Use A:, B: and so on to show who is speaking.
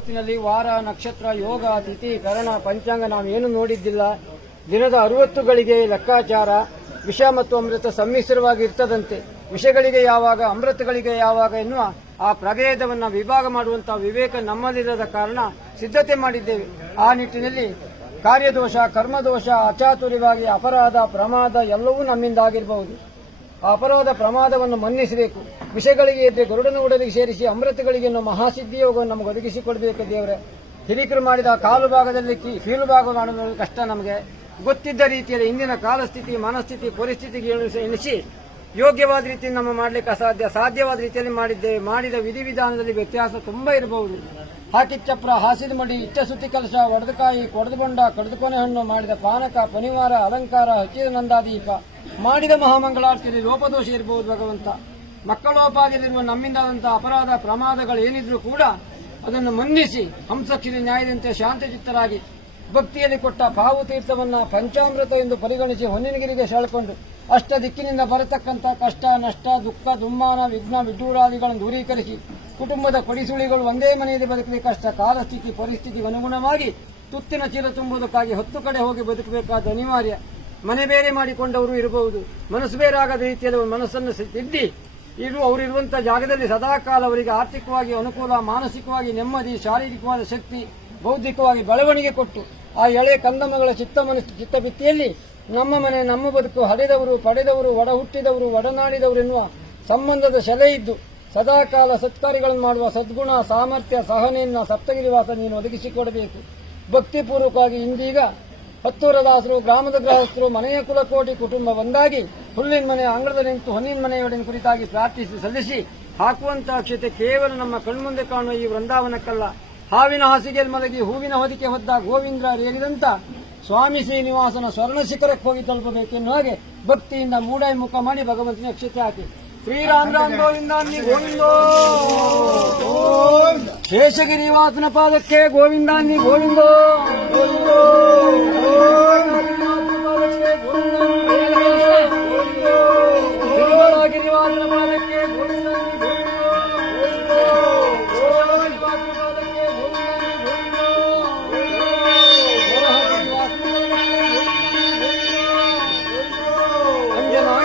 A: ಹೊತ್ತಿನಲ್ಲಿ ವಾರ, ನಕ್ಷತ್ರ, ಯೋಗ, ತಿಥಿ, ಕರಣ, ಪಂಚಾಂಗ ನಾವೇನು ನೋಡಿದ್ದಿಲ್ಲ. ದಿನದ ಅರುವತ್ತುಗಳಿಗೆ ಲೆಕ್ಕಾಚಾರ, ವಿಷ ಮತ್ತು ಅಮೃತ ಸಮ್ಮಿಶ್ರವಾಗಿ ಇರ್ತದಂತೆ. ವಿಷಗಳಿಗೆ ಯಾವಾಗ, ಅಮೃತಗಳಿಗೆ ಯಾವಾಗ ಎನ್ನುವ ಆ ಪ್ರಭೇದವನ್ನು ವಿಭಾಗ ಮಾಡುವಂತಹ ವಿವೇಕ ನಮ್ಮಲ್ಲಿರದ ಕಾರಣ ಸಿದ್ಧತೆ ಮಾಡಿದ್ದೇವೆ. ಆ ನಿಟ್ಟಿನಲ್ಲಿ ಕಾರ್ಯದೋಷ, ಕರ್ಮದೋಷ ಅಚಾತುರ್ಯವಾಗಿ ಅಪರಾಧ, ಪ್ರಮಾದ ಎಲ್ಲವೂ ನಮ್ಮಿಂದ ಆಗಿರಬಹುದು. ಅಪರಾಧ ಪ್ರಮಾದವನ್ನು ಮನ್ನಿಸಬೇಕು. ವಿಷಯಗಳಿಗೆ ಇದ್ರೆ ಗರುಡನ ಉಡಲಿಗೆ ಸೇರಿಸಿ ಅಮೃತಗಳಿಗೆ ಮಹಾಸಿದ್ಧಿಯೋಗವನ್ನು ಮಹಾಸಿದ್ಧಿ ಯೋಗವನ್ನು ನಮಗೆ ಒದಗಿಸಿಕೊಡಬೇಕು ದೇವರೇ. ಹಿರಿಕರು ಮಾಡಿದ ಕಾಲು ಭಾಗದಲ್ಲಿ ಕೀಲು ಭಾಗ ಮಾಡುವುದು ಕಷ್ಟ ನಮಗೆ. ಗೊತ್ತಿದ್ದ ರೀತಿಯಲ್ಲಿ ಇಂದಿನ ಕಾಲಸ್ಥಿತಿ, ಮನಸ್ಥಿತಿ, ಪರಿಸ್ಥಿತಿಗೆ ಎಣಿಸಿ ಯೋಗ್ಯವಾದ ರೀತಿಯಲ್ಲಿ ನಮ್ಮ ಮಾಡಲಿಕ್ಕೆ ಅಸಾಧ್ಯ, ಸಾಧ್ಯವಾದ ರೀತಿಯಲ್ಲಿ ಮಾಡಿದ್ದೇವೆ ಮಾಡಿದ ವಿಧಿವಿಧಾನದಲ್ಲಿ ವ್ಯತ್ಯಾಸ ತುಂಬಾ ಇರಬಹುದು. ಹಾಕಿದ ಚಪ್ರ ಹಾಸಿದ ಮಡಿ, ಇಟ್ಟ ಸುತ್ತಿ ಕಲಶ, ಒಡೆದಕಾಯಿ, ಕೊಡದು ಕಡಿದುಕೊನೆ ಹಣ್ಣು, ಮಾಡಿದ ಪಾನಕ, ಪನಿವಾರ, ಅಲಂಕಾರ, ಹಚ್ಚಿದ ನಂದಾದೀಪ. ಮಾಡಿದ ಮಹಾಮಂಗಳಾರತಿಯಲ್ಲಿ ಲೋಪದೋಷ ಇರಬಹುದು ಭಗವಂತ. ಮಕ್ಕಳೋಪಾದಿರುವ ನಮ್ಮಿಂದಾದಂತಹ ಅಪರಾಧ ಪ್ರಮಾದಗಳು ಏನಿದ್ರು ಕೂಡ ಅದನ್ನು ಮನ್ನಿಸಿ ಹಂಸಕ್ಷಿರಿ ನ್ಯಾಯದಂತೆ ಶಾಂತಚಿತ್ತರಾಗಿ ಭಕ್ತಿಯಲ್ಲಿ ಕೊಟ್ಟ ಪಾವುತೀರ್ಥವನ್ನ ಪಂಚಾಮೃತ ಎಂದು ಪರಿಗಣಿಸಿ ಹೊನ್ನಿನಗಿರಿಗೆ ಸೆಳೆಕೊಂಡು ಅಷ್ಟ ದಿಕ್ಕಿನಿಂದ ಬರತಕ್ಕಂಥ ಕಷ್ಟ, ನಷ್ಟ, ದುಃಖ ದುಮ್ಮಾನ ವಿಘ್ನ ವಿಡ್ಡೂರಾದಿಗಳನ್ನು ದೂರೀಕರಿಸಿ ಕುಟುಂಬದ ಕೊಡಿಸುಳಿಗಳು ಒಂದೇ ಮನೆಯಲ್ಲಿ ಬದುಕಲಿ ಕಷ್ಟ, ಕಾಲಸ್ಥಿತಿ, ಪರಿಸ್ಥಿತಿಗೆ ಅನುಗುಣವಾಗಿ ತುತ್ತಿನ ಚೀಲ ತುಂಬುವುದಕ್ಕಾಗಿ ಹತ್ತು ಕಡೆ ಹೋಗಿ ಬದುಕಬೇಕಾದ ಅನಿವಾರ್ಯ. ಮನೆ ಬೇರೆ ಮಾಡಿಕೊಂಡವರು ಇರಬಹುದು. ಮನಸ್ಸು ಬೇರಾಗದ ರೀತಿಯಲ್ಲಿ ಮನಸ್ಸನ್ನು ತಿದ್ದಿ. ಇರು ಅವರಿರುವಂತಹ ಜಾಗದಲ್ಲಿ ಸದಾಕಾಲ ಅವರಿಗೆ ಆರ್ಥಿಕವಾಗಿ ಅನುಕೂಲ, ಮಾನಸಿಕವಾಗಿ ನೆಮ್ಮದಿ, ಶಾರೀರಿಕವಾದ ಶಕ್ತಿ, ಬೌದ್ಧಿಕವಾಗಿ ಬೆಳವಣಿಗೆ ಕೊಟ್ಟು ಆ ಎಳೆ ಕಂದಮ್ಮಗಳ ಚಿತ್ತ ಮನಸ್ಸು ಚಿತ್ತಭಿತ್ತಿಯಲ್ಲಿ ನಮ್ಮ ಮನೆ, ನಮ್ಮ ಬದುಕು ಹಡೆದವರು, ಪಡೆದವರು, ಒಡ ಹುಟ್ಟಿದವರು, ಒಡನಾಡಿದವರು ಎನ್ನುವ ಸಂಬಂಧದ ಶೆಲೆ ಇದ್ದು ಸದಾಕಾಲ ಸತ್ಕಾರ್ಯಗಳನ್ನು ಮಾಡುವ ಸದ್ಗುಣ, ಸಾಮರ್ಥ್ಯ, ಸಹನೆಯನ್ನು ಸಪ್ತಗಿರಿವಾಸ ನೀನು ಒದಗಿಸಿಕೊಡಬೇಕು. ಭಕ್ತಿಪೂರ್ವಕವಾಗಿ ಇಂದೀಗ ಹತ್ತೂರ ದಾಸರು ಗ್ರಾಮದ ಗೃಹಸ್ಥರು, ಮನೆಯ ಕುಲಕೋಟಿ ಕುಟುಂಬ ಒಂದಾಗಿ ಹುಲ್ಲಿನ ಮನೆ, ಅಂಗಳದ ನಿಂತು ಹೊನ್ನಿನ ಮನೆಯೊಡನೆ ಕುರಿತಾಗಿ ಪ್ರಾರ್ಥಿಸಿ ಸಲ್ಲಿಸಿ ಹಾಕುವಂತಹ ಅಕ್ಷತೆ ಕೇವಲ ನಮ್ಮ ಕಣ್ಮುಂದೆ ಕಾಣುವ ಈ ವೃಂದಾವನಕ್ಕಲ್ಲ. ಹಾವಿನ ಹಾಸಿಗೆಯಲ್ಲಿ ಮಲಗಿ ಹೂವಿನ ಹೊದಿಕೆ ಹೊದ್ದ ಗೋವಿಂದ ಏರಿದಂತ ಸ್ವಾಮಿ ಶ್ರೀನಿವಾಸನ ಸ್ವರ್ಣ ಶಿಖರಕ್ಕೆ ಹೋಗಿ ತಲುಪಬೇಕೆನ್ನುವ ಹಾಗೆ ಭಕ್ತಿಯಿಂದ ಮೂಡಾಯಿ ಮುಖ ಮಾಡಿ ಭಗವಂತನ ಅಕ್ಷತೆ ಹಾಕಿ. ಶ್ರೀರಾಮ್ ರಾಮ್ ಗೋವಿಂದ ಶೇಷಗಿರಿವಾಸನ ಪಾದಕ್ಕೆ ಗೋವಿಂದಾನ್ನಿ ಗೋವಿಂದ ಗೋವಿಂದೋ.